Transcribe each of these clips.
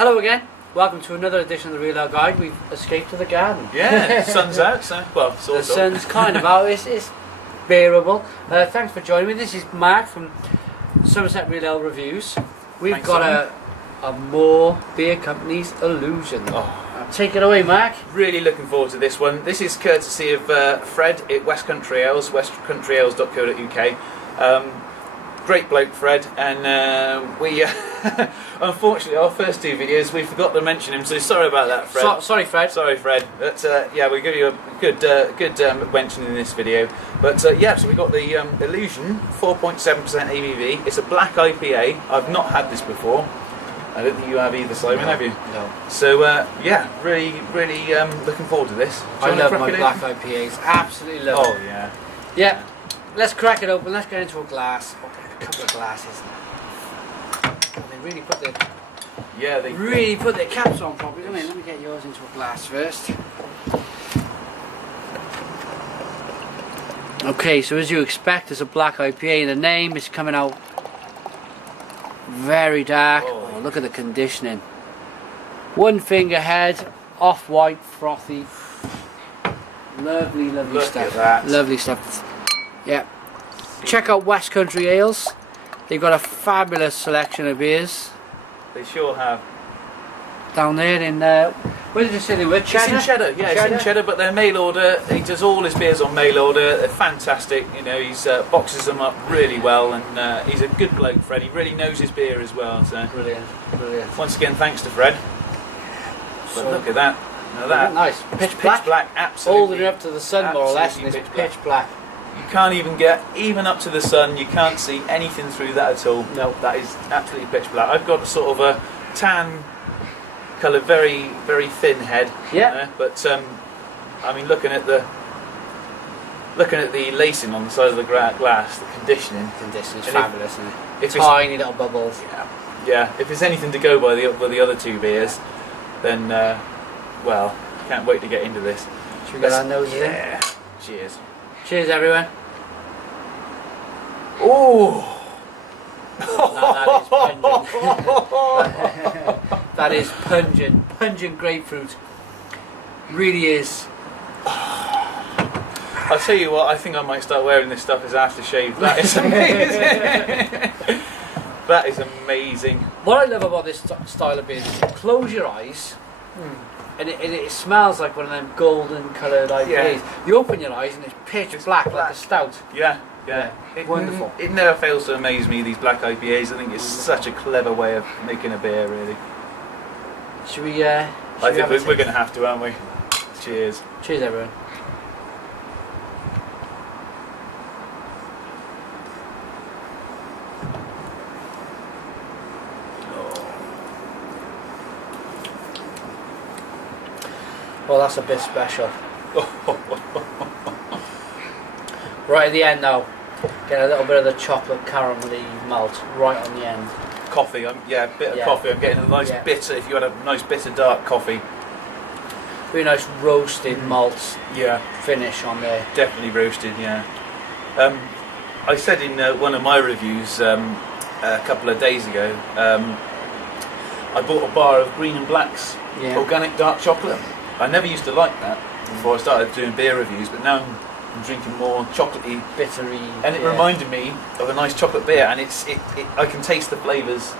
Hello again. Welcome to another edition of the Real Ale Guide. We've escaped to the garden. Yeah, sun's out, so well, sort the of. sun's kind of out. It's bearable. Thanks for joining me. This is Mark from Somerset Real Ale Reviews. We've Thanks, got a Moor Beer Company's Illusion. Take it away, Mark. Really looking forward to this one. This is courtesy of Fred at West Country Ales, westcountryales.co.uk. Great bloke, Fred, and we unfortunately our first two videos we forgot to mention him, so sorry about that, Fred. Sorry, Fred. Sorry, Fred. But yeah, we give you a good mention in this video. But yeah, so we got the Illusion 4.7% ABV. It's a black IPA. I've not had this before. I don't think you have either, Simon, have you? No. So yeah, really looking forward to this. I love my black IPAs. Absolutely love it. Oh yeah. Yeah. Let's crack it open. Let's get into a glass. Okay, a couple of glasses. They really put the put their caps on properly. Come in, let me get yours into a glass first. Okay, so as you expect, there's a black IPA in the name. It's coming out very dark. Oh, look at the conditioning. One finger head, off-white, frothy. Lovely Look stuff. at that. Lovely stuff. Yeah. Check out West Country Ales. They've got a fabulous selection of beers. They sure have. Down there in where did you say they were? Cheddar? It's in Cheddar, yeah, it's in Cheddar, but they're mail order. He does all his beers on mail order. They're fantastic. You know, he's boxes them up really well, and he's a good bloke, Fred. He really knows his beer as well. So Brilliant. once again, thanks to Fred. But look at that. Now that nice. Pitch black. Absolutely. Holding it up to the sun more or less, and it's pitch black. You can't even get up to the sun. You can't see anything through that at all. No, that is absolutely pitch black. I've got sort of a tan colour, very thin head. Yeah. But I mean, looking at the lacing on the side of the glass, the conditioning. Conditioning's fabulous, isn't it? If Tiny little bubbles. Yeah. If there's anything to go by the other two beers, then well, can't wait to get into this. Should we get our noses in? Yeah. Cheers. Cheers, everyone. Oh. That is pungent grapefruit. Really is. I'll tell you what, I think I might start wearing this stuff as aftershave. That is amazing. That is amazing. What I love about this style of beer is you close your eyes and it smells like one of them golden coloured IPAs. Yeah. You open your eyes and it's pitch black like a stout. Yeah. Wonderful. It never fails to amaze me, these black IPAs. I think it's such a clever way of making a beer, really. Should we I think we're going to have to, aren't we? Cheers. Cheers, everyone. Well, that's a bit special. Right at the end now, get a little bit of the chocolate caramelly malt right on the end. Coffee, yeah, a bit of coffee. I'm getting a nice bitter, if you had a nice bitter dark coffee. Really nice roasted malt finish on there. Definitely roasted, yeah. I said in one of my reviews a couple of days ago, I bought a bar of Green and Black's organic dark chocolate. I never used to like that before I started doing beer reviews, but now I'm drinking more chocolatey, bittery, and it reminded me of a nice chocolate beer. And I can taste the flavours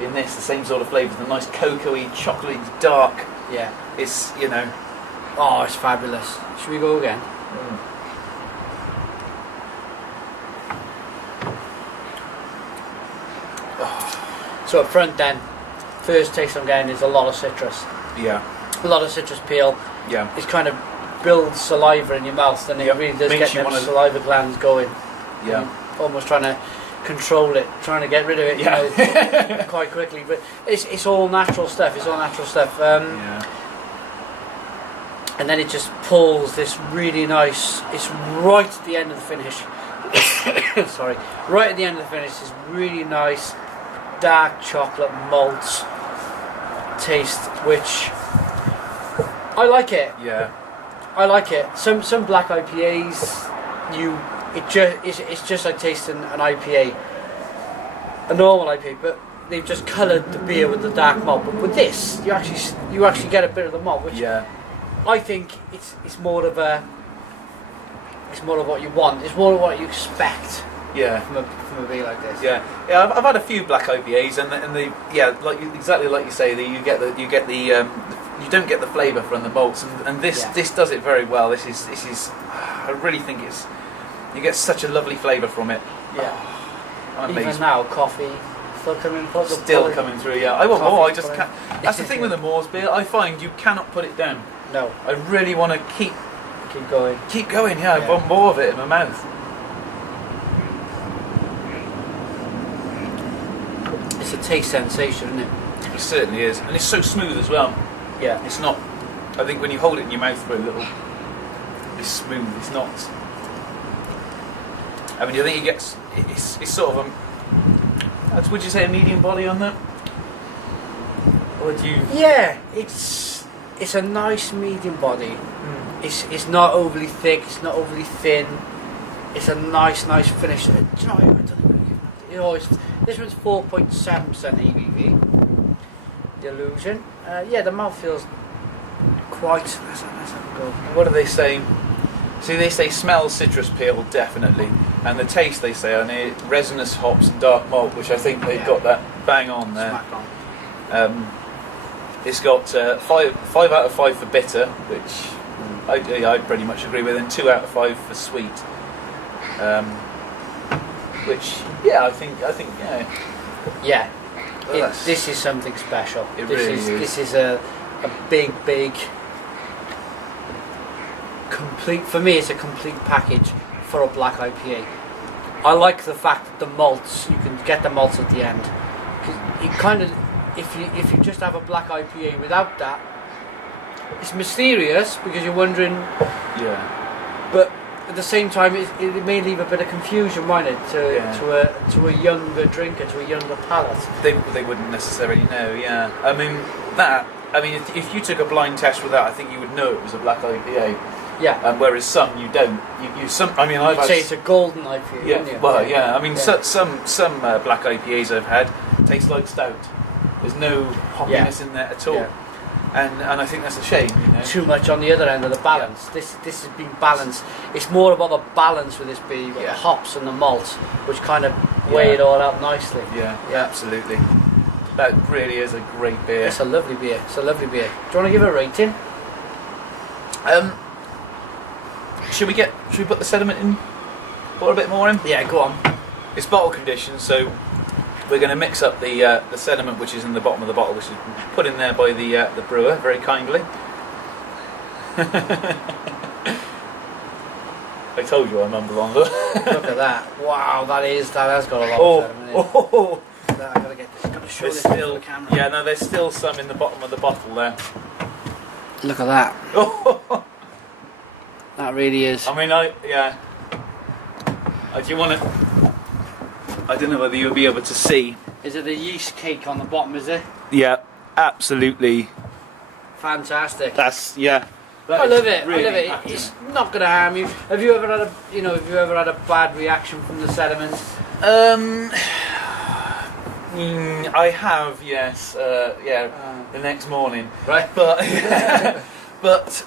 in this, the same sort of flavours, the nice cocoa-y, chocolatey, dark. Yeah, it's oh, it's fabulous. Should we go again? So up front, then, first taste I'm getting is a lot of citrus. Yeah. A lot of citrus peel. Yeah. It's kind of builds saliva in your mouth, and it really does get them saliva glands going. Yeah. Almost trying to control it, trying to get rid of it, you know, quite quickly. But it's all natural stuff. It's all natural stuff. And then it just pulls this really nice. It's right at the end of the finish. Sorry, right at the end of the finish is really nice dark chocolate malt taste, which I like it. Yeah. I like it. Some black IPAs, it's just like tasting an IPA, a normal IPA. But they've just coloured the beer with the dark malt. But with this, you actually get a bit of the malt, which I think it's more of what you want. It's more of what you expect. Yeah. From a beer like this. Yeah. I've had a few black IPAs, and exactly like you say, you don't get the flavour from the malts, and this does it very well. This is I really think you get such a lovely flavour from it. Yeah. Oh, even now, coffee still coming through. Yeah, I want more. I just can't. That's the thing with the Moor's beer. I find you cannot put it down. No. I really want to keep going. Keep going. Yeah, I want more of it in my mouth. It's a taste sensation, isn't it? It certainly is, and it's so smooth as well. Yeah. It's not. I think when you hold it in your mouth for a little, it's smooth. It's not. I mean, I think it gets. It's sort of a. Would you say a medium body on that? Or do you? Yeah, it's a nice medium body. It's not overly thick. It's not overly thin. It's a nice finish. Do you know? I don't think this one's 4.7% ABV. The Illusion. The mouth feels quite. Let's have a go. What do they say? See, they say smell citrus peel definitely, and the taste they say on it resinous hops and dark malt, which I think they've got that bang on there. Smack on. It's got 5 out of 5 for bitter, which I pretty much agree with, and 2 out of 5 for sweet. Which I think yeah. This is something special. This is a big complete. For me, it's a complete package for a black IPA. I like the fact that the malts, you can get the malts at the end. You kind of, if you just have a black IPA without that, it's mysterious because you're wondering. Yeah. But at the same time, it may leave a bit of confusion, might it, to a younger drinker, to a younger palate. They wouldn't necessarily know. Yeah. I mean, if you took a blind test with that, I think you would know it was a black IPA. Yeah. Whereas some you don't. I'd say it's a golden IPA. Yeah. Wouldn't you? Well, yeah. I mean, some black IPAs I've had taste like stout. There's no hoppiness in there at all. Yeah. And I think that's a shame, you know. Too much on the other end of the balance. Yeah. This has been balanced. It's more about the balance with this beer. You've got the hops and the malts, which kind of weigh it all out nicely. Yeah, absolutely. That really is a great beer. It's a lovely beer. Do you want to give it a rating? Should we put the sediment in? Put a bit more in? Yeah, go on. It's bottle conditioned, so we're going to mix up the sediment which is in the bottom of the bottle, which is put in there by the brewer very kindly. I told you I mumble on. Look at that! Wow, that has got a lot of sediment in it. Oh. I've got to get this. Got to show this to the camera. Yeah, no, there's still some in the bottom of the bottle there. Look at that! Oh. That really is. I mean, do you want to? I don't know whether you'll be able to see. Is it a yeast cake on the bottom, is it? Yeah, absolutely. Fantastic. I love it. Really I love it. It's not going to harm you. Have you ever had a bad reaction from the sediment? I have, yes. The next morning. Right. But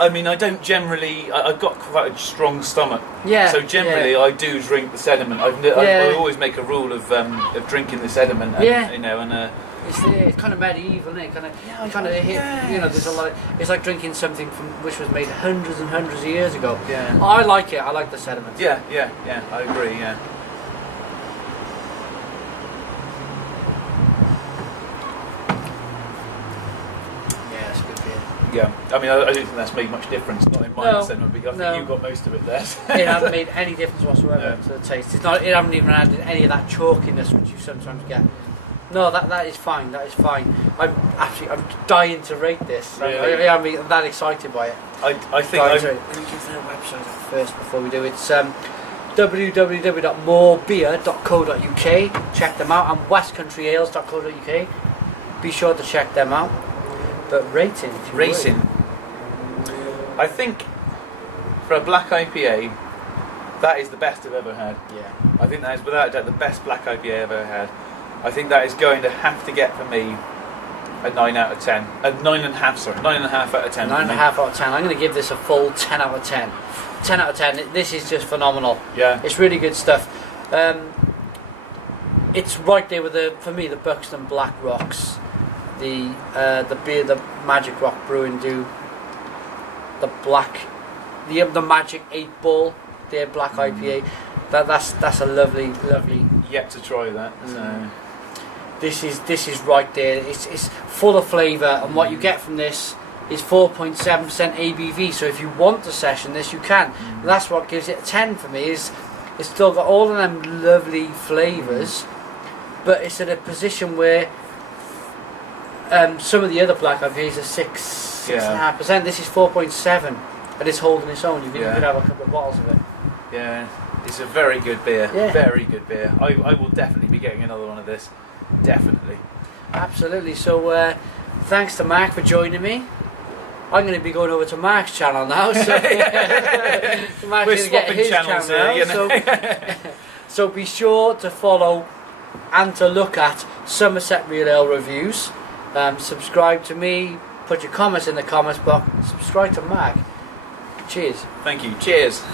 I mean, I don't generally. I've got quite a strong stomach. Yeah. So generally, I do drink the sediment. I always make a rule of drinking the sediment. And, you know, and. It's kind of medieval, isn't it? There's a lot. It's like drinking something which was made hundreds and hundreds of years ago. Yeah. I like it. I like the sediment. Yeah. I agree. Yeah. Yeah, I mean, I don't think that's made much difference. Not in my sediment, but I think you got most of it there. It hasn't made any difference whatsoever to the taste. It hasn't even added any of that chalkiness which you sometimes get. No, that is fine. That is fine. I'm dying to rate this. Really? I'm that excited by it. I think. Let me give their website first before we do it. It's www.moorbeer.co.uk. Check them out, and westcountryales.co.uk. Be sure to check them out. But rating. I think for a black IPA, that is the best I've ever had. Yeah. I think that is without a doubt the best black IPA I've ever had. I think that is going to have to get for me a 9 out of 10. A 9.5, sorry. 9.5 out of 10. 9.5 out of 10. I'm going to give this a full 10 out of 10. 10 out of 10. This is just phenomenal. Yeah. It's really good stuff. It's right there with for me, the Buxton Black Rocks. The Magic Rock Brewing do the Magic 8 Ball, their black IPA. That's a lovely. Yet to try that. So. This is right there. It's full of flavour, and what you get from this is 4.7% ABV. So if you want to session this, you can. And that's what gives it a 10 for me. Is it's still got all of them lovely flavours, but it's at a position where some of the other black IPAs are 6.5%. This is 4.7, and it's holding its own. You could have a couple of bottles of it. Yeah, it's a very good beer. Yeah. Very good beer. I will definitely be getting another one of this. Definitely. Absolutely. So thanks to Mark for joining me. I'm going to be going over to Mark's channel now. So Mark's We're going to get his channels channel here, now. you know? So be sure to follow and to look at Somerset Real Ale reviews. Subscribe to me. Put your comments in the comments box. Subscribe to Mark. Cheers. Thank you. Cheers.